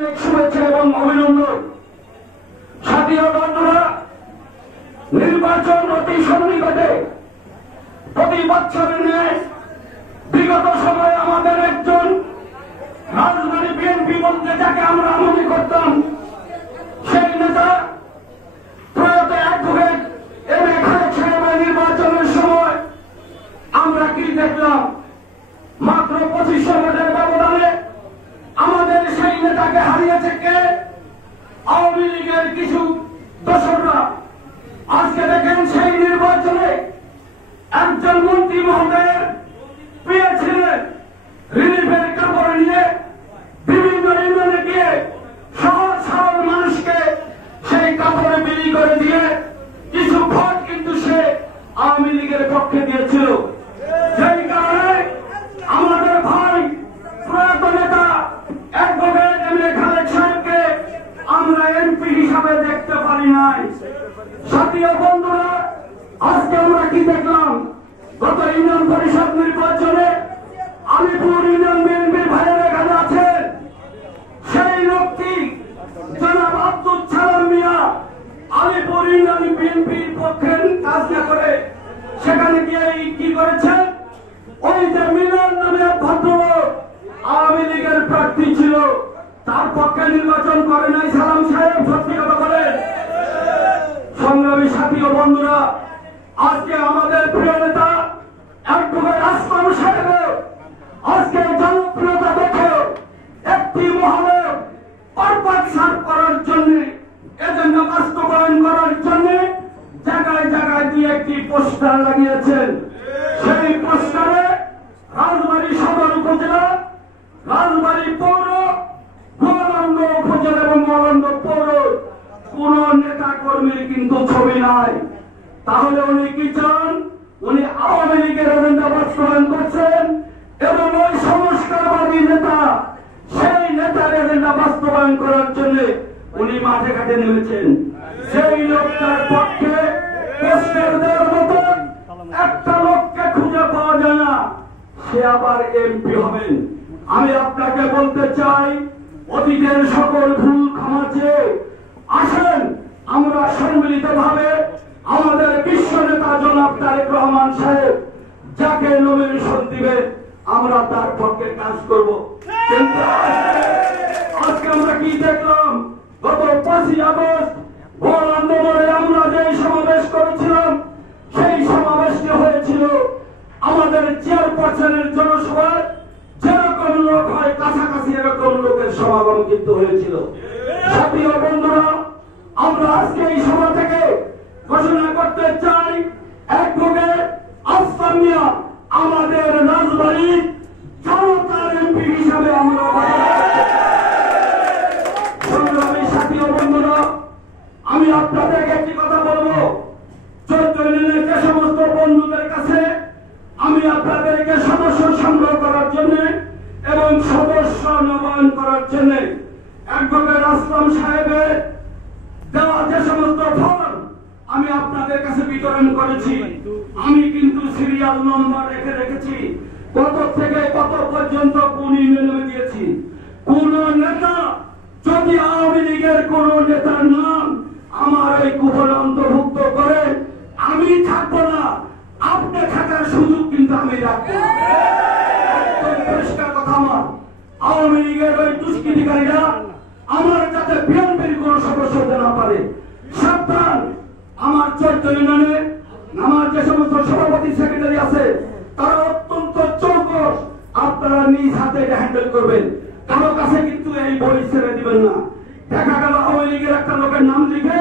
শুভেচ্ছা এবং অভিনন্দন। সাথীয় বন্ধুরা, নির্বাচন অতি সন্নিকটে। প্রতি বছরের ন্যায় বিগত সময়ে আমাদের একজন রাজধানী বিএনপি বলতে যাকে আমরা মনে করতাম, সেই নেতা প্রয়াত অ্যাডভোকেট এম এ খালেদ সাহেবের নির্বাচনের সময় আমরা কি দেখলাম? মাত্র 2500 ভোটের ব্যবধানে আমাদের সেই নেতাকে হারিয়েছে কে? আওয়ামী লীগের কিছু দোসররা। আজকে দেখেন সেই নির্বাচনে একজন মন্ত্রী মহোদয়ের প্রিয় ছিলেন রিলিফের কাপড় নিয়ে বিভিন্ন ইউনিয়নে গিয়ে সহজ সরল মানুষকে সেই কাপড়ে বিলি করে দিয়ে কিছু ভোট কিন্তু সে আওয়ামী লীগের পক্ষে দিয়েছিল। সেই কারণে আমাদের ভাই প্রয়াত নেতা অ্যাডভোকেট এম এ খালেদ সাহেবকে আমরা এমপি হিসাবে দেখতে পারি নাই। সাথীয় বন্ধুরা, আজকে আমরা কি দেখলাম? গত ইউনিয়ন পরিষদ নির্বাচনে আলিপুর ইউনিয়ন বিএনপির ভাইয়েরা এখানে আছেন। সেই লোকটি জনাব আব্দুল সালাম মিয়া আলিপুর ইউনিয়ন বিএনপির পক্ষে কাজ না করে সেখানে গিয়ে কি করেছেন? ওই যে মিলন নামে ভদ্রলোক আওয়ামী লীগের প্রার্থী ছিল, তার পক্ষে নির্বাচন করে নাই সালাম সাহেব। সত্যি কথা বলেন। সংগ্রামী সাথী ও বন্ধুরা, আজকে আমাদের প্রিয় নেতা অ্যাডভোকেট আসলাম সাহেব আজকে জনপ্রিয়তা দেখে একটি মহলে পারপাস সার্ভ করার জন্য, এজেন্ডা বাস্তবায়ন করার জন্য জায়গায় জায়গায় দিয়ে একটি পোস্টার লাগিয়েছেন। সেই পোস্টারে রাজবাড়ী সদর উপজেলা, রাজবাড়ী পৌর, গোয়ালন্দ উপজেলা এবং গোয়ালন্দ পৌর কোন নেতা কর্মীর কিন্তু ছবি নাই। তাহলে উনি কি চান? উনি আওয়ামী লীগের এজেন্ডা বাস্তবায়ন করছেন এবং ওই সংস্কারবাদী নেতা, সেই নেতার এজেন্ডা বাস্তবায়ন করার জন্য উনি মাঠে ঘাটে নেমেছেন। সেই লোকটার পক্ষে পোস্টার দেওয়ার মতো একটা লোককে খুঁজে পাওয়া যায় না, সে আবার এমপি হবেন। আমি আপনাকে বলতে চাই, অতীতের সকল ভুল ক্ষমা চেয়ে আসেন আমরা সম্মিলিত ভাবে আমাদের বিশ্ব নেতা জনাব তারেক রহমান সাহেব যাকে নমিনেশন দিবে আমরা তার পক্ষে কাজ করব। কিন্তু আজকে আমরা কি দেখলাম? গত 5ই আগস্ট গোয়ালন্দ মোড়ে আমরা যে সমাবেশ করেছিলাম, সেই সমাবেশটি হয়েছিল আমাদের চেয়ারপারসনের জনসভায় যেরকম লোক হয় কাছাকাছি এরকম লোকের সমাগম কিন্তু হয়েছিল। সাথী ও বন্ধুরা, আমরা আজকে এই সভা থেকে ঘোষণা করতে চাই, অ্যাডভোকেট আসলাম মিয়া আমাদের রাজবাড়ির জনতার এমপি হিসাবে আমরা সংগ্রামী। সাথী ও বন্ধুরা, আমি আপনাদেরকে একটি কথা বলবো, 14 দিনের যে সমস্ত বন্ধুদের কাছে আমি আপনাদেরকে সদস্য সংগ্রহ করার জন্য এবং সদস্য নবায়ন করার জন্য অ্যাডভোকেট আসলাম সাহেবের দেওয়া যে সমস্ত ফর্ম আমি আপনাদের কাছে বিতরণ করেছি, আমি কিন্তু সিরিয়াল নম্বর রেখে রেখেছি কত থেকে কত পর্যন্ত কোন ইউনিয়নে দিয়েছি। কোন নেতা যদি আওয়ামী লীগের কোন নেতার নাম আমার এই কুপনে অন্তর্ভুক্ত করে আমি থাকবো না, আপনি থাকার সুযোগ কিন্তু আমি রাখবো না। পরিষ্কার কথা আমার। আওয়ামী লীগের ওই দুষ্কৃতিকারীরা আমার যাতে বিএনপির কোন সদস্য হতে না পারে সাবধান। আমার 14 ইউনিয়নে আমার যে সমস্ত সভাপতি সেক্রেটারি আছে তারা অত্যন্ত চৌকস, আপনারা নিজ হাতে হ্যান্ডেল করবেন। কারো কাছে কিন্তু এই বই ছেড়ে দিবেন না। দেখা গেল আওয়ামী লীগের একটা লোকের নাম লিখে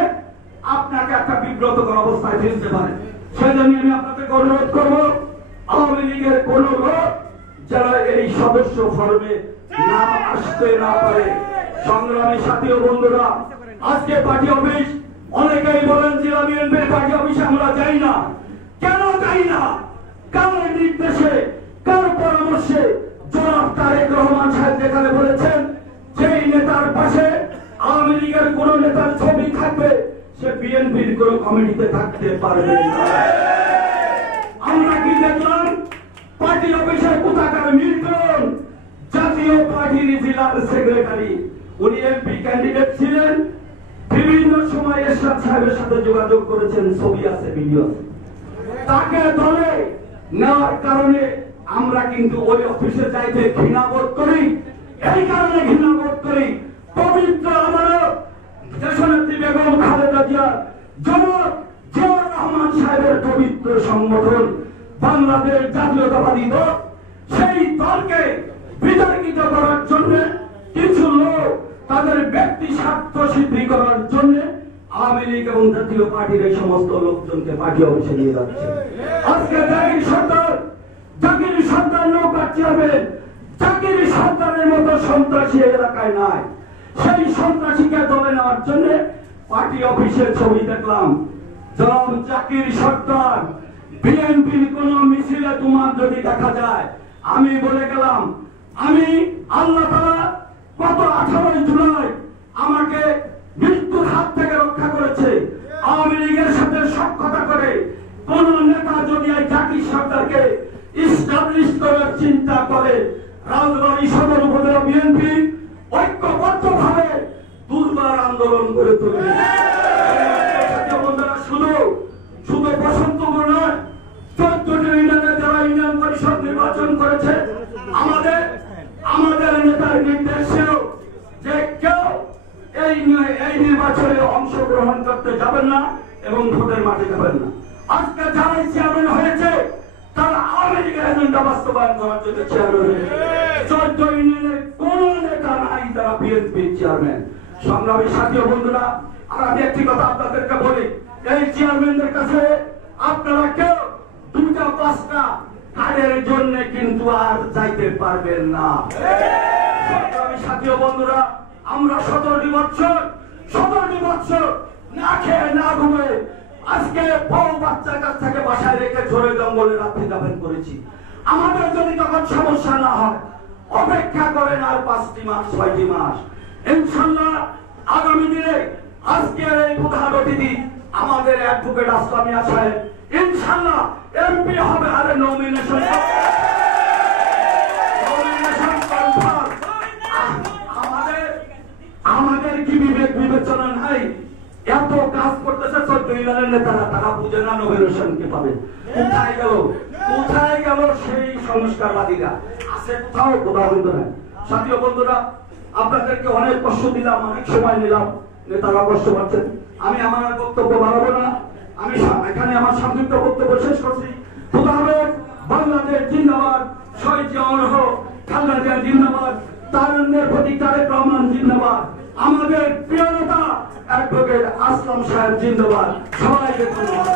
আপনাকে একটা বিব্রতকর অবস্থায় ফেলতে পারে। সেজন্য আমি আপনাদেরকে অনুরোধ করবো, আওয়ামী লীগের কোন লোক যারা এই সদস্য ফর্মে নাম আসতে না পারে। সংগ্রামী সাথী ও বন্ধুরা, আজকে পার্টি অফিস অনেকেই বলেন জেলা বিএনপির পার্টি অফিসে আমরা যাই না। কেন যাই না? কার নির্দেশে, কার পরামর্শে জনাব তারেক রহমান সাহেব যেখানে বলেছেন যেই নেতার পাশে আওয়ামী লীগের কোন নেতার ছবি থাকবে সে বিএনপির কোন কমিটিতে থাকতে পারবে না। আমরা কি দেখলাম? পার্টি অফিসের কোথাকার মিল্টন জাতীয় পার্টির জেলার সেক্রেটারি উনি এমপি ক্যান্ডিডেট ছিলেন, বিভিন্ন সময় এরশাদ সাহেবের সাথে যোগাযোগ করেছেন, ছবি আছে, ভিডিও আছে। তাকে দলে নেওয়ার কারণে আমরা কিন্তু ওই অফিসে যাইতে ঘৃণা বোধ করি। এই কারণে ঘৃণা বোধ করি, পবিত্র আমাদের দেশনেত্রী বেগম খালেদা জিয়া জনাব জিয়াউর রহমান সাহেবের পবিত্র সংগঠন বাংলাদেশ জাতীয়তাবাদী দল, সেই দলকে বিতর্কিত করার জন্য কিছু লোক তাদের ব্যক্তি স্বার্থ সিদ্ধি করার জন্য আওয়ামী লীগ এবং জাতীয় পার্টির এই সমস্ত লোকজনকে পার্টি অফিসে নিয়ে যাচ্ছে। আজকে জাকির সরকার নৌকা চেয়ারম্যান, জাকির সরকারের মতো সন্ত্রাসী এলাকায় নাই। সেই সন্ত্রাসীকে দলে নেওয়ার জন্য পার্টি অফিসের ছবি দেখলাম। জনাব জাকির সরকার বিএনপির কোন মিছিলে তোমার যদি দেখা যায়, আমি বলে গেলাম, আমি আল্লাহ তাআলা গত 18 জুলাই আমাকে মৃত্যুর হাত থেকে রক্ষা করেছে। আওয়ামী লীগের সাথে সখ্যতা করে কোন নেতা যদি এই জাকির সরকারকে ইস্টাবলিশ করার চিন্তা করে, রাজবাড়ী সদর উপজেলা বিএনপি ঐক্যবদ্ধভাবে দুর্বার আন্দোলন করে তুলবে। শুধু বসন্তপুর নয়, 14টি ইউনিয়নে যারা ইউনিয়ন পরিষদ নির্বাচন করেছে, আমাদের নেতার নির্দেশ ছিল যে কেউ এই নির্বাচনে অংশগ্রহণ করতে যাবেন না এবং ভোটের মাঠে যাবেন না। আজকে যারাই চেয়ারম্যান হয়েছে তারা আওয়ামী লীগের এজেন্ডা বাস্তবায়ন করার জন্য চেয়ারম্যান হয়েছে। 14 ইউনিয়নের কোন নেতা নাই তারা বিএনপির চেয়ারম্যান। সংগ্রামী সাথী ও বন্ধুরা, আর আমি একটি কথা আপনাদেরকে বলি, এই চেয়ারম্যানদের কাছে আপনারা কেউ 2টা-5টা কার্ডের জন্য কিন্তু আর যাইতে পারবেন না। সংগ্রামী সাথী ও বন্ধুরা, আমরা 17 বছর না খেয়ে না ঘুমে আজকে বউ বাচ্চার কাছ থেকে বাসায় রেখে ঝরে জঙ্গলে রাত্রি যাপন করেছি। আমাদের যদি তখন সমস্যা না হয়, অপেক্ষা করেন আর 5টি মাস 6টি মাস। ইনশাআল্লাহ আগামী দিনে আজকের এই প্রধান অতিথি আমাদের অ্যাডভোকেট আসলাম মিয়া সাহেব ইনশাআল্লাহ এমপি হবে। আর নমিনেশন আমাদের কি বিবেক বিবেচনা নাই? এত কাজ করতেছে 14 ইউনিয়নের নেতারা, তারা বুঝে না নমিনেশনকে পাবে। কোথায় গেল সেই সংস্কারবাদীরা? আছে কোথাও নাই। সাথী ও বন্ধুরা, আপনাদেরকে অনেক কষ্ট দিলাম, অনেক সময় নিলাম, নেতারা কষ্ট পাচ্ছেন। আমি আমার বক্তব্য বাড়াবো না, আমি এখানে আমার সংক্ষিপ্ত বক্তব্য শেষ করছি। খোদা হাফেজ। বাংলাদেশ জিন্দাবাদ, শহীদ জিয়াউর রহমান, খালেদা জিয়া জিন্দাবাদ, তারুণ্যের প্রতীক তারেক রহমান জিন্দাবাদ, আমাদের প্রিয় নেতা অ্যাডভোকেট আসলাম সাহেব জিন্দাবাদ। সবাইকে ধন্যবাদ।